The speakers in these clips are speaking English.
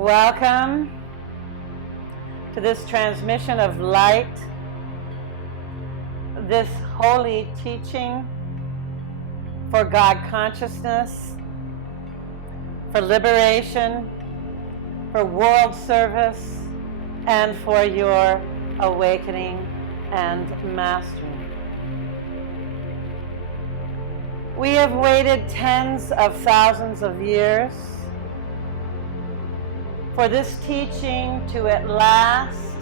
Welcome to this transmission of light, this holy teaching for God consciousness, for liberation, for world service, and for your awakening and mastery. We have waited tens of thousands of years for this teaching to at last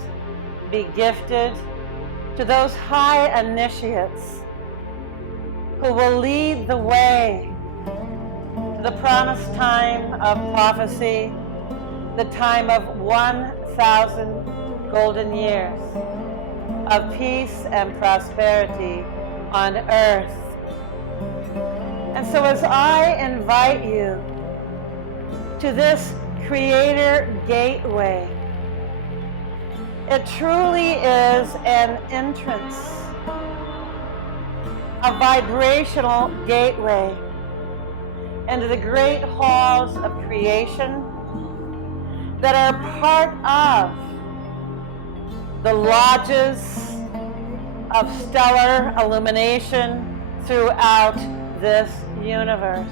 be gifted to those high initiates who will lead the way to the promised time of prophecy, the time of 1,000 golden years of peace and prosperity on earth. And so as I invite you to this Creator Gateway, it truly is an entrance, a vibrational gateway into the great halls of creation that are part of the lodges of stellar illumination throughout this universe.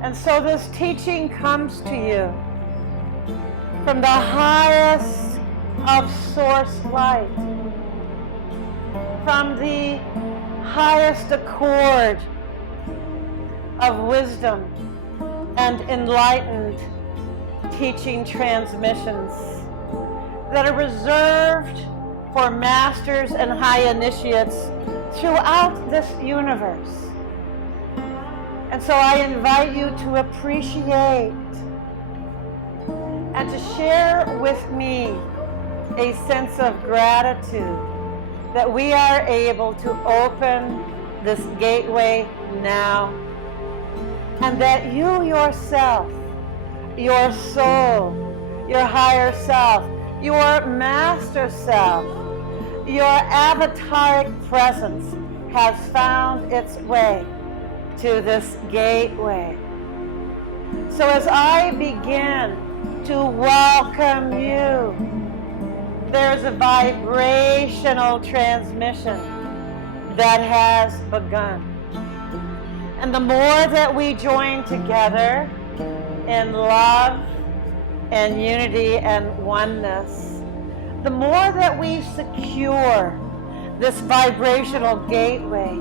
And so this teaching comes to you from the highest of source light, from the highest accord of wisdom and enlightened teaching transmissions that are reserved for masters and high initiates throughout this universe. And so I invite you to appreciate and to share with me a sense of gratitude that we are able to open this gateway now, and that you yourself, your soul, your higher self, your master self, your avataric presence has found its way to this gateway. So as I begin to welcome you, there's a vibrational transmission that has begun. And the more that we join together in love and unity and oneness, the more that we secure this vibrational gateway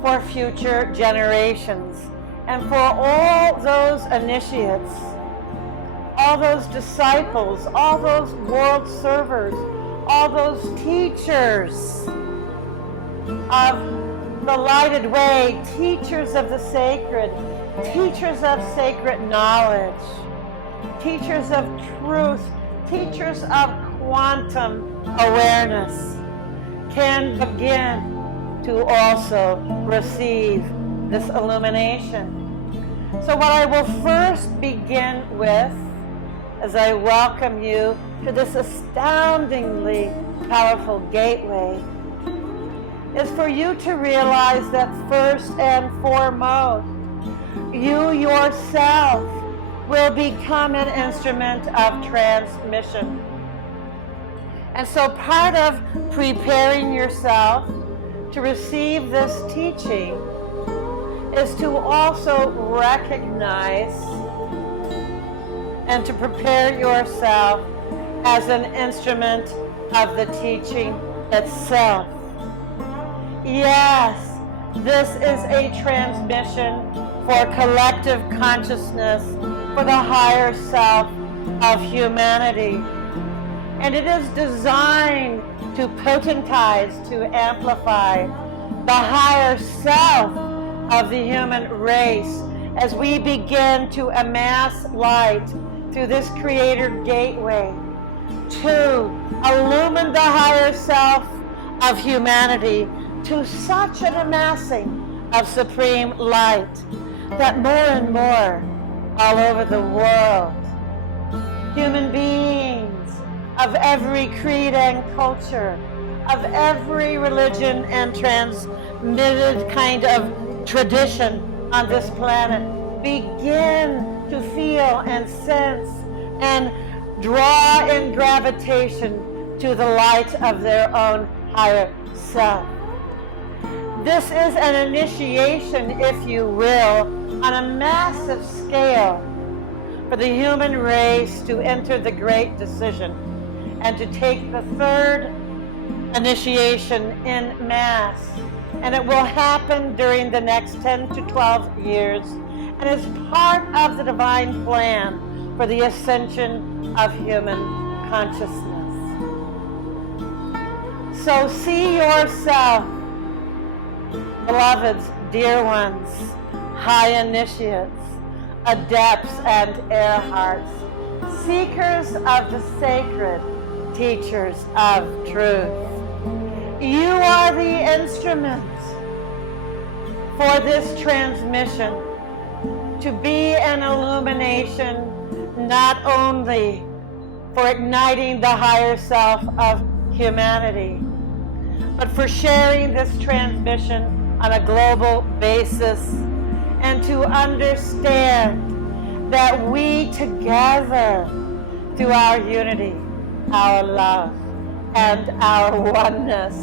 for future generations and for all those initiates, all those disciples, all those world servers, all those teachers of the lighted way, teachers of the sacred, teachers of sacred knowledge, teachers of truth, teachers of quantum awareness can begin to also receive this illumination. So what I will first begin with, as I welcome you to this astoundingly powerful gateway, is for you to realize that first and foremost, you yourself will become an instrument of transmission. And so part of preparing yourself to receive this teaching is to also recognize and to prepare yourself as an instrument of the teaching itself. Yes, this is a transmission for collective consciousness, for the higher self of humanity. And it is designed to potentize, to amplify the higher self of the human race as we begin to amass light through this Creator Gateway to illumine the higher self of humanity to such an amassing of supreme light that more and more all over the world, human beings of every creed and culture, of every religion and transmitted kind of tradition on this planet begin to feel and sense and draw in gravitation to the light of their own higher self. This is an initiation, if you will, on a massive scale for the human race to enter the great decision and to take the third initiation in mass. And it will happen during the next 10 to 12 years and is part of the divine plan for the ascension of human consciousness. So see yourself, beloveds, dear ones, high initiates, adepts and air hearts, seekers of the sacred, teachers of truth. You are the instrument for this transmission to be an illumination not only for igniting the higher self of humanity, but for sharing this transmission on a global basis and to understand that we together, through our unity, our love, and our oneness,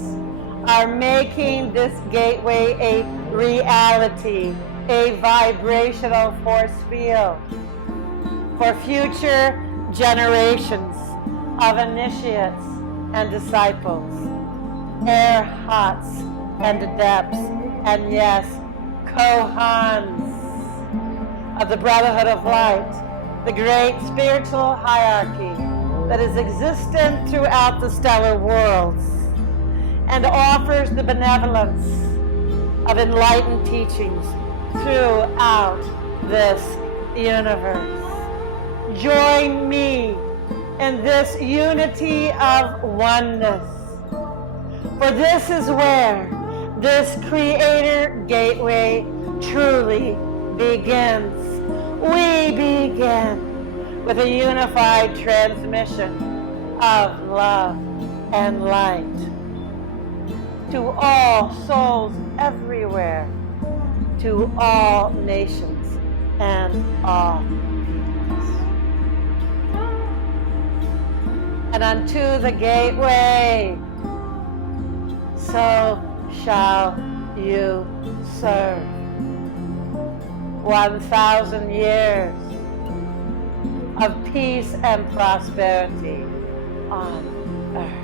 are making this gateway a reality, a vibrational force field for future generations of initiates and disciples, air hots and adepts, and yes, Kohans of the Brotherhood of Light, the great spiritual hierarchy that is existent throughout the stellar worlds and offers the benevolence of enlightened teachings throughout this universe. Join me in this unity of oneness, for this is where this Creator Gateway truly begins. We begin with a unified transmission of love and light to all souls everywhere, to all nations and all peoples. And unto the gateway, so shall you serve. 1,000 years of peace and prosperity on earth.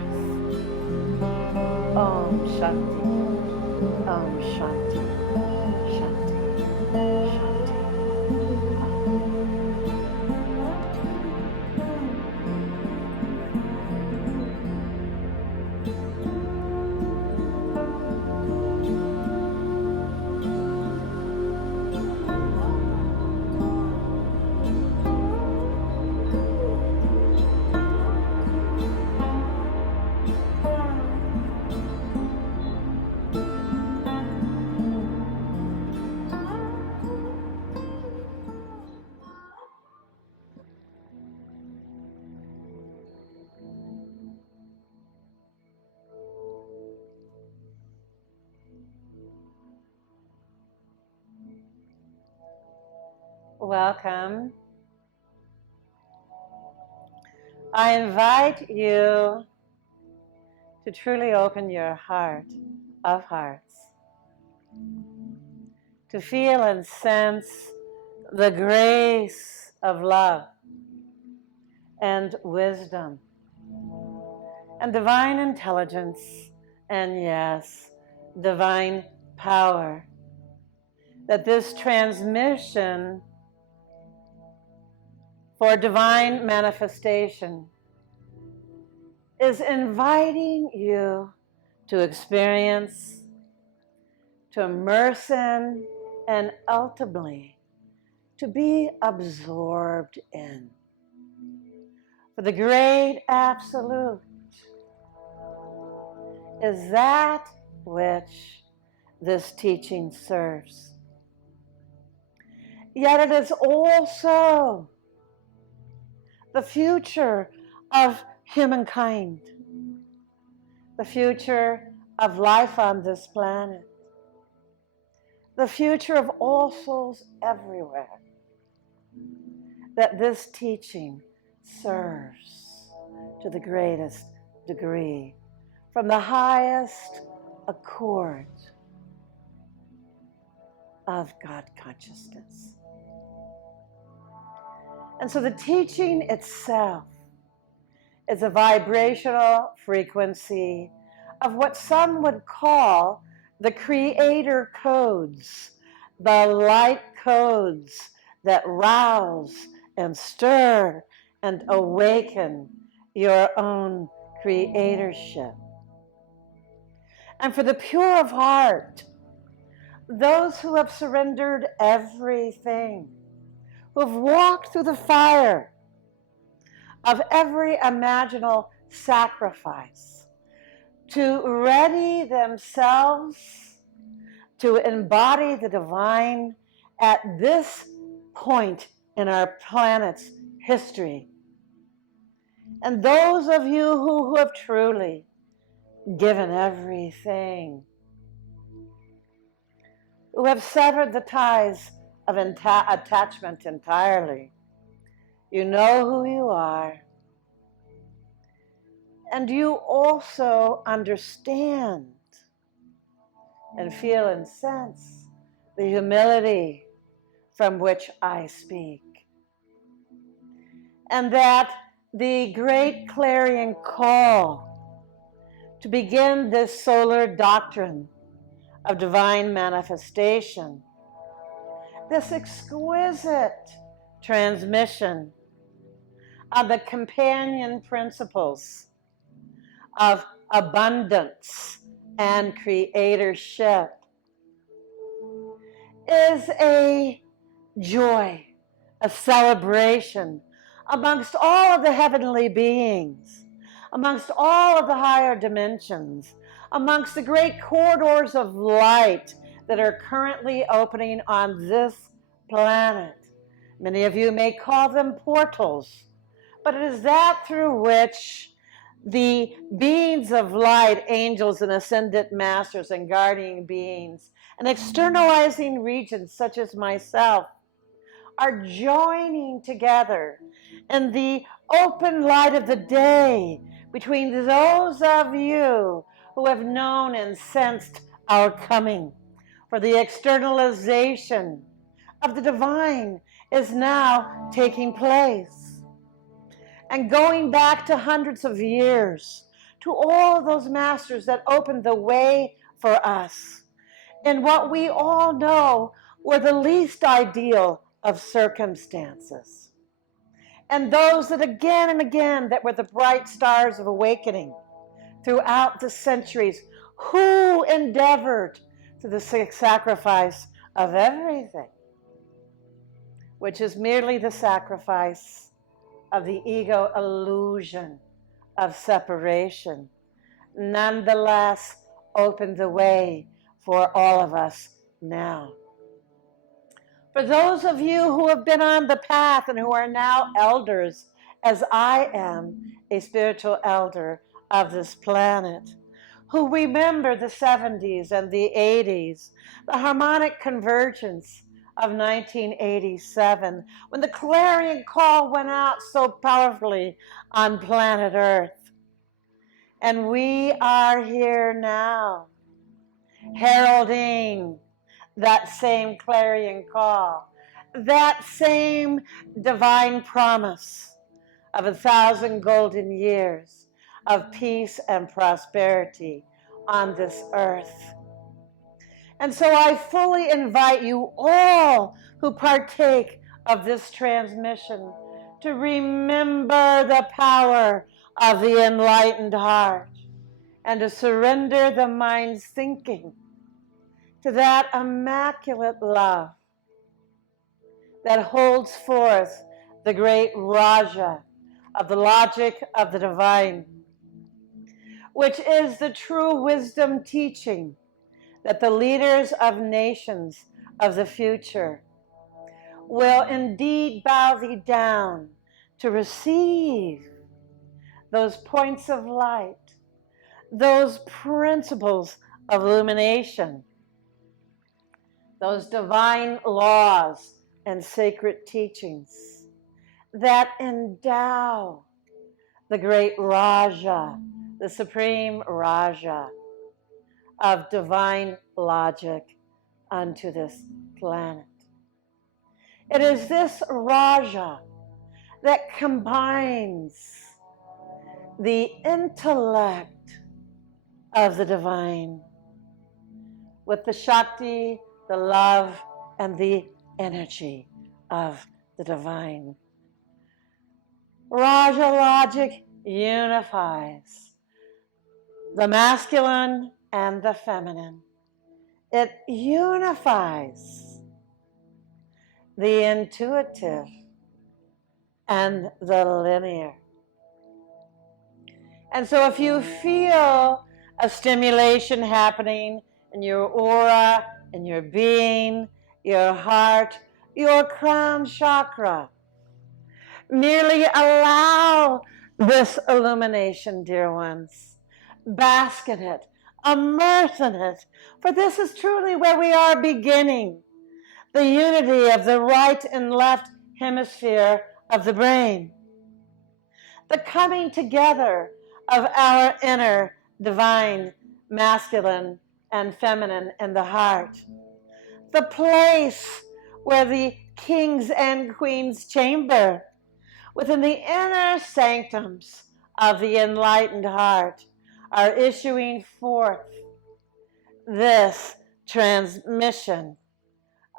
Om Shanti, Om Shanti, Shanti, Shanti. Welcome. I invite you to truly open your heart of hearts, to feel and sense the grace of love and wisdom and divine intelligence and, yes, divine power that this transmission for divine manifestation is inviting you to experience, to immerse in, and ultimately to be absorbed in. For the great absolute is that which this teaching serves. Yet it is also the future of humankind, the future of life on this planet, the future of all souls everywhere. that this teaching serves to the greatest degree from the highest accord of God consciousness. And so the teaching itself is a vibrational frequency of what some would call the creator codes, the light codes that rouse and stir and awaken your own creatorship. And for the pure of heart, those who have surrendered everything, who have walked through the fire of every imaginable sacrifice to ready themselves to embody the divine at this point in our planet's history. And those of you who have truly given everything, who have severed the ties of attachment entirely, you know who you are. And you also understand and feel and sense the humility from which I speak. And that the great clarion call to begin this solar doctrine of divine manifestation, this exquisite transmission of the companion principles of abundance and creatorship, is a joy, a celebration amongst all of the heavenly beings, amongst all of the higher dimensions, amongst the great corridors of light that are currently opening on this planet. Many of you may call them portals, but it is that through which the beings of light, angels and ascended masters and guardian beings, and externalizing regions such as myself, are joining together in the open light of the day between those of you who have known and sensed our coming. For the externalization of the divine is now taking place. And going back to hundreds of years, to all those masters that opened the way for us in what we all know were the least ideal of circumstances. And those that again and again that were the bright stars of awakening throughout the centuries, who endeavored to the sacrifice of everything, which is merely the sacrifice of the ego illusion of separation, nonetheless opened the way for all of us now. For those of you who have been on the path and who are now elders, as I am a spiritual elder of this planet, who remember the 70s and the 80s, the harmonic convergence of 1987, when the clarion call went out so powerfully on planet Earth. And we are here now, heralding that same clarion call, that same divine promise of 1,000 golden years of peace and prosperity on this earth. And so I fully invite you all who partake of this transmission to remember the power of the enlightened heart and to surrender the mind's thinking to that immaculate love that holds forth the great Raja of the logic of the divine, which is the true wisdom teaching that the leaders of nations of the future will indeed bow thee down to receive those points of light, those principles of illumination, those divine laws and sacred teachings, that endow the great Raja, the supreme Raja of divine logic unto this planet. It is this Raja that combines the intellect of the divine with the Shakti, the love, and the energy of the divine. Raja logic unifies the masculine and the feminine. It unifies the intuitive and the linear. And so if you feel a stimulation happening in your aura, in your being, your heart, your crown chakra, merely allow this illumination, dear ones. Bask in it, immerse in it, for this is truly where we are beginning the unity of the right and left hemisphere of the brain, the coming together of our inner divine masculine and feminine in the heart, the place where the kings and queens chamber within the inner sanctums of the enlightened heart are issuing forth this transmission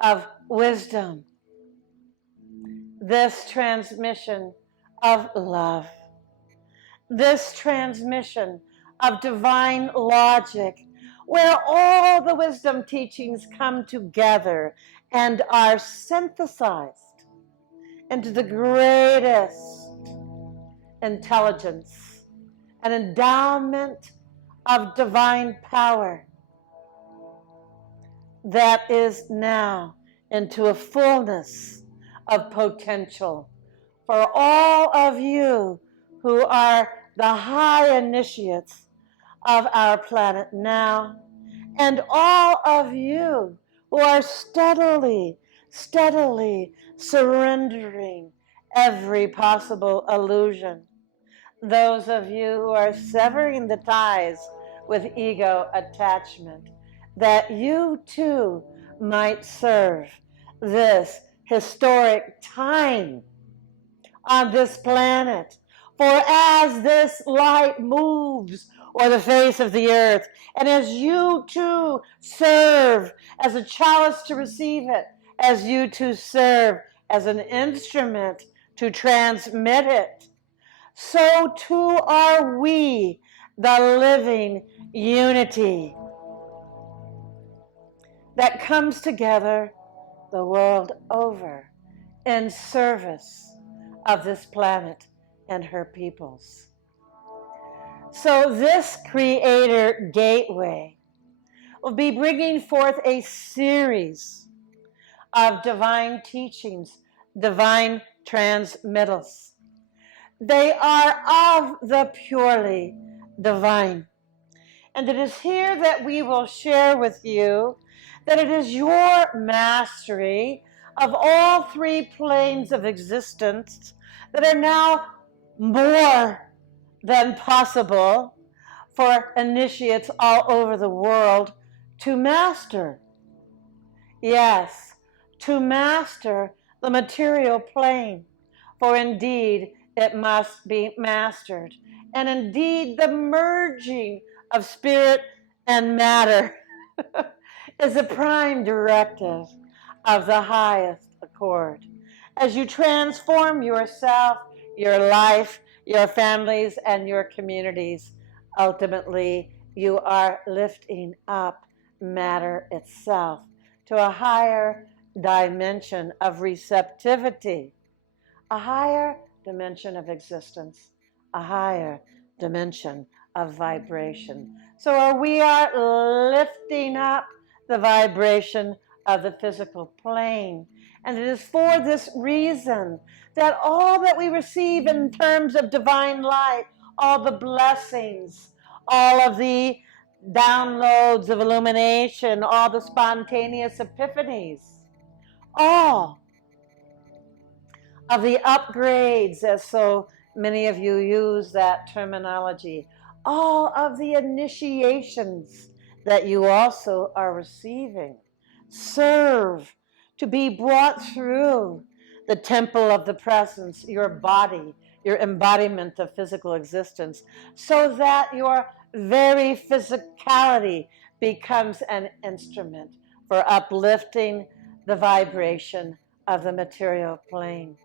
of wisdom, this transmission of love, this transmission of divine logic, where all the wisdom teachings come together and are synthesized into the greatest intelligence and endowment of divine power that is now into a fullness of potential for all of you who are the high initiates of our planet now, and all of you who are steadily surrendering every possible illusion. Those of you who are severing the ties with ego attachment, that you too might serve this historic time on this planet. For as this light moves o'er the face of the earth, and as you too serve as a chalice to receive it, as you too serve as an instrument to transmit it, so too are we the living unity that comes together the world over in service of this planet and her peoples. So this Creator Gateway will be bringing forth a series of divine teachings, divine transmittals. They are of the purely divine. And it is here that we will share with you that it is your mastery of all three planes of existence that are now more than possible for initiates all over the world to master. Yes, to master the material plane, for indeed it must be mastered. And indeed the merging of spirit and matter is a prime directive of the highest accord. As you transform yourself, your life, your families, and your communities, ultimately you are lifting up matter itself to a higher dimension of receptivity, a higher dimension of existence, a higher dimension of vibration. So we are lifting up the vibration of the physical plane. And it is for this reason that all that we receive in terms of divine light, all the blessings, all of the downloads of illumination, all the spontaneous epiphanies, all of the upgrades, as so many of you use that terminology, all of the initiations that you also are receiving. Serve to be brought through the temple of the presence, your body, your embodiment of physical existence, so that your very physicality becomes an instrument for uplifting the vibration of the material plane.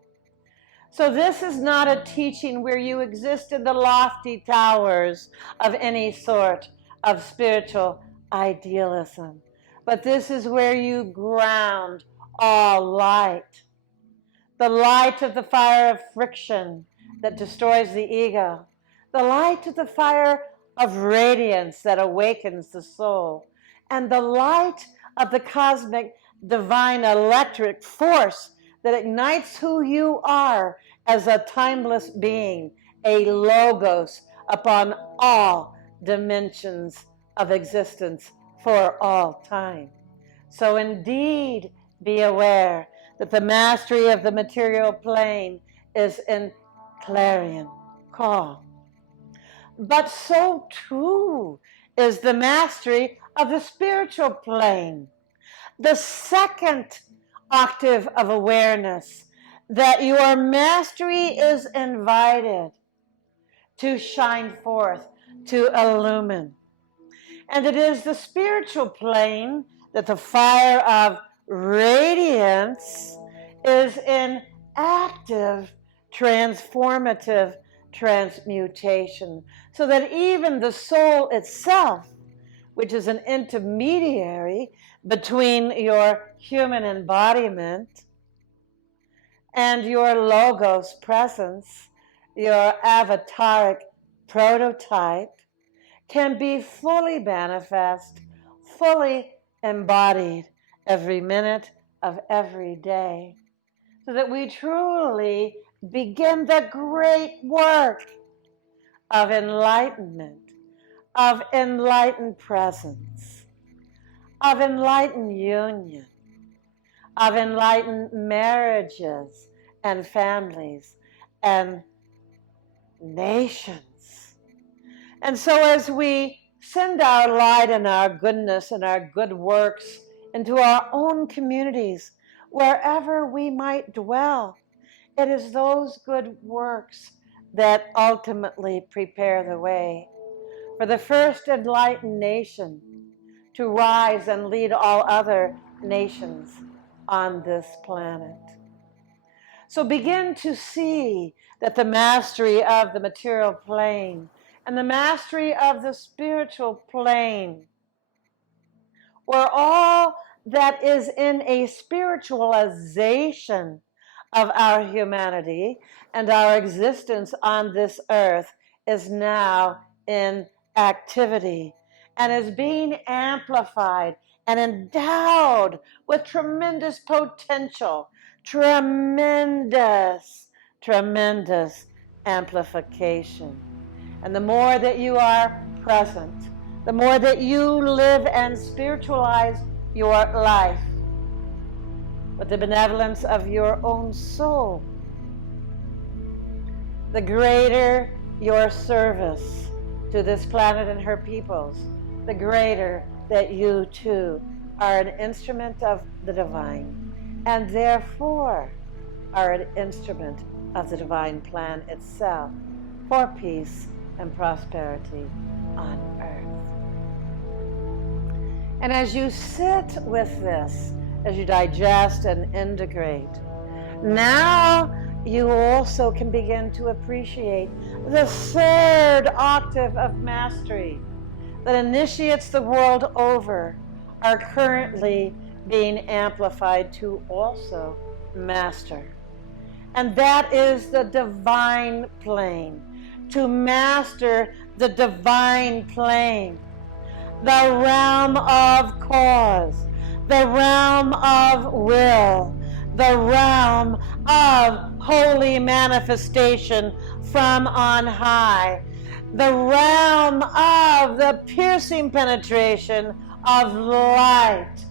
So this is not a teaching where you exist in the lofty towers of any sort of spiritual idealism, but this is where you ground all light. The light of the fire of friction that destroys the ego, the light of the fire of radiance that awakens the soul, and the light of the cosmic divine electric force that ignites who you are as a timeless being, a logos upon all dimensions of existence for all time. So indeed, be aware that the mastery of the material plane is in clarion call. But so too is the mastery of the spiritual plane, the second octave of awareness, that your mastery is invited to shine forth, to illumine. And it is the spiritual plane that the fire of radiance is in active, transformative transmutation, so that even the soul itself, which is an intermediary between your human embodiment and your logos presence, your avataric prototype, can be fully manifest, fully embodied every minute of every day, so that we truly begin the great work of enlightenment, of enlightened presence, of enlightened union, of enlightened marriages and families and nations. And so as we send our light and our goodness and our good works into our own communities, wherever we might dwell, it is those good works that ultimately prepare the way for the first enlightened nation to rise and lead all other nations on this planet. So begin to see that the mastery of the material plane and the mastery of the spiritual plane, where all that is in a spiritualization of our humanity and our existence on this earth, is now in activity and is being amplified and endowed with tremendous potential, tremendous amplification. And the more that you are present, the more that you live and spiritualize your life with the benevolence of your own soul, the greater your service to this planet and her peoples, the greater that you too are an instrument of the divine, and therefore are an instrument of the divine plan itself for peace and prosperity on earth. And as you sit with this, as you digest and integrate, now you also can begin to appreciate the third octave of mastery that initiates the world over, are currently being amplified to also master. And that is the divine plane. To master the divine plane, the realm of cause, the realm of will, the realm of holy manifestation from on high, the realm of the piercing penetration of light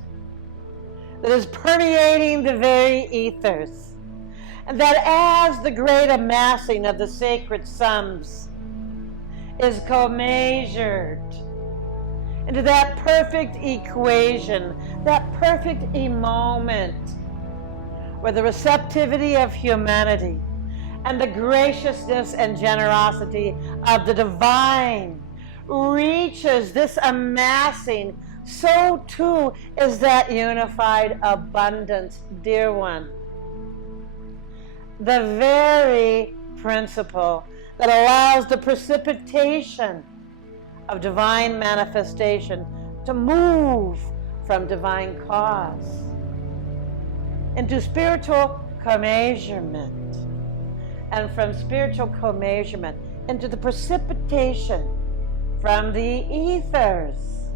that is permeating the very ethers. And that as the great amassing of the sacred sums is co-measured into that perfect equation, that perfect moment, where the receptivity of humanity and the graciousness and generosity of the divine reaches this amassing, so too is that unified abundance, dear one. The very principle that allows the precipitation of divine manifestation to move from divine cause into spiritual commeasurement, and from spiritual commeasurement into the precipitation from the ethers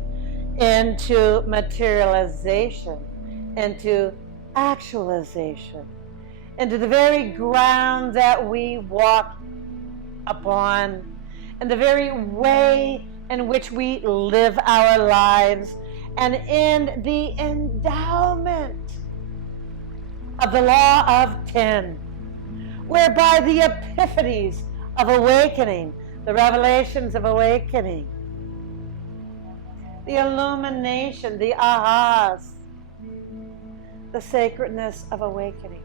into materialization, into actualization, into the very ground that we walk upon, and the very way in which we live our lives, and in the endowment of the law of 10, whereby the epiphanies of awakening, the revelations of awakening, the illumination, the ahas, the sacredness of awakening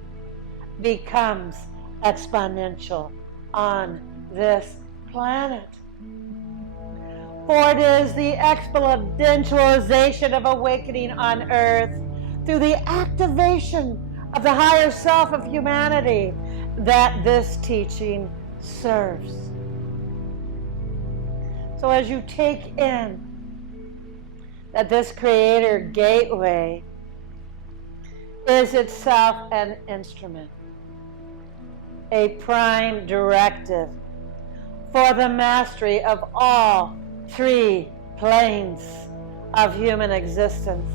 becomes exponential on this planet. For it is the exponentialization of awakening on earth through the activation of the higher self of humanity that this teaching serves. So as you take in that this creator gateway is itself an instrument, a prime directive for the mastery of all three planes of human existence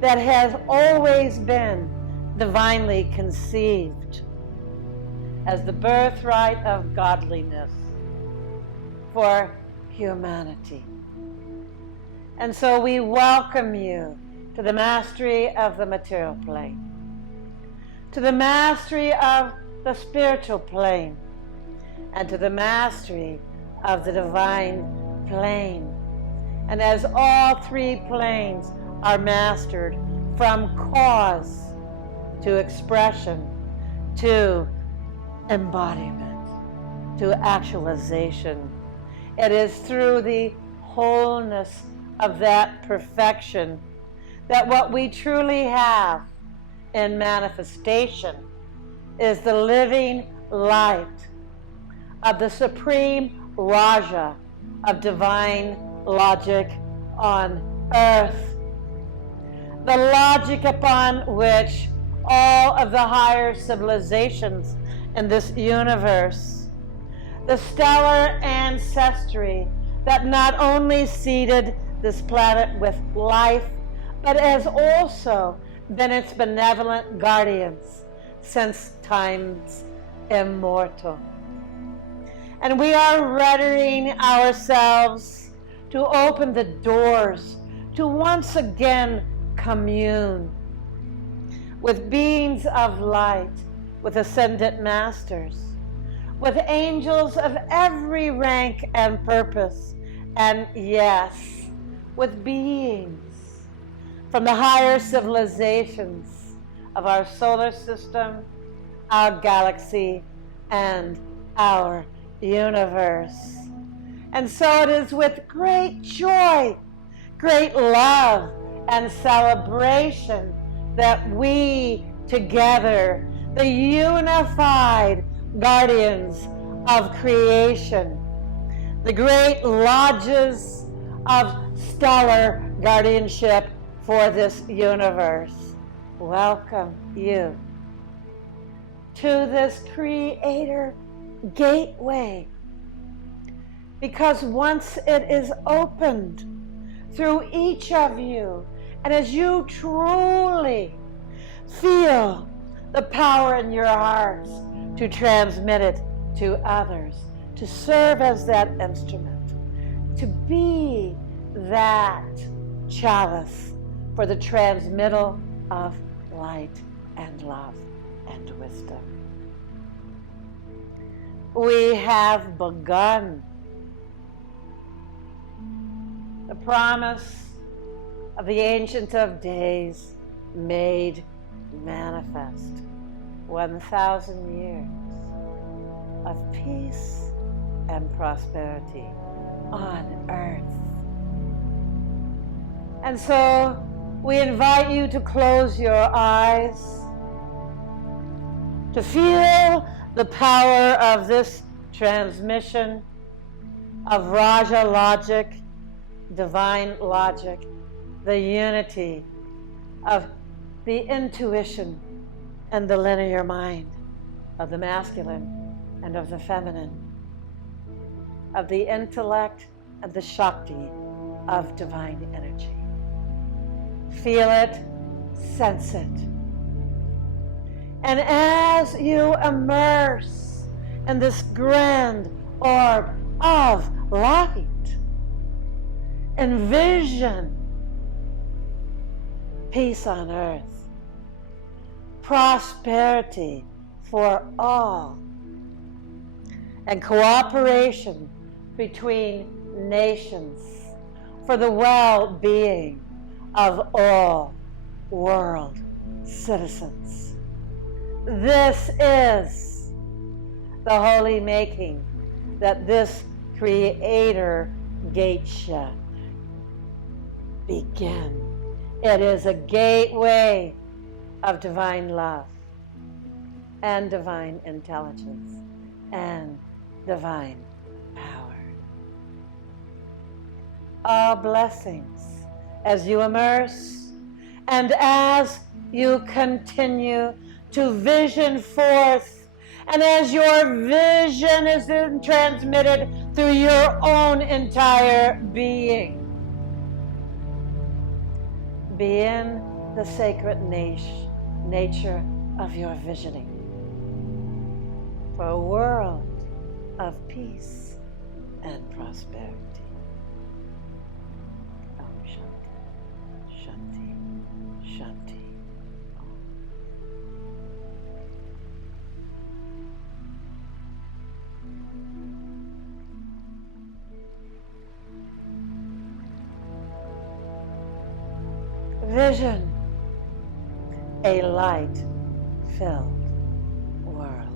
that has always been divinely conceived as the birthright of godliness for humanity. And so we welcome you to the mastery of the material plane, to the mastery of the spiritual plane, and to the mastery of the divine plane. And as all three planes are mastered, from cause to expression to embodiment to actualization, it is through the wholeness of that perfection that what we truly have in manifestation is the living light of the supreme Raja of divine logic on earth, the logic upon which all of the higher civilizations in this universe, the stellar ancestry that not only seeded this planet with life, but has also been its benevolent guardians since times immortal. And we are readying ourselves to open the doors to once again commune with beings of light, with ascendant masters, with angels of every rank and purpose, and yes, with beings from the higher civilizations of our solar system, our galaxy, and our universe. And so it is with great joy, great love, and celebration that we together, the unified guardians of creation, the great lodges of stellar guardianship for this universe, welcome you to this creator gateway. Because once it is opened through each of you, and as you truly feel the power in your hearts to transmit it to others, to serve as that instrument, to be that chalice for the transmittal of light and love and wisdom. we have begun. The promise of the Ancient of Days made manifest. 1,000 years of peace and prosperity on earth. And so we invite you to close your eyes, to feel the power of this transmission of Raja logic, divine logic, the unity of the intuition and the linear mind, of the masculine and of the feminine, of the intellect and the Shakti of divine energy. Feel it, sense it. And as you immerse in this grand orb of light, envision peace on earth, prosperity for all, and cooperation between nations for the well-being of all world citizens. This is the holy making that this Creator gate shall begin. It is a gateway of divine love and divine intelligence and divine power. All blessings as you immerse and as you continue to vision forth, and as your vision is then transmitted through your own entire being. Be in the sacred nature of your visioning for a world of peace and prosperity. Om Shanti, Shanti, Shanti. Vision a light-filled world.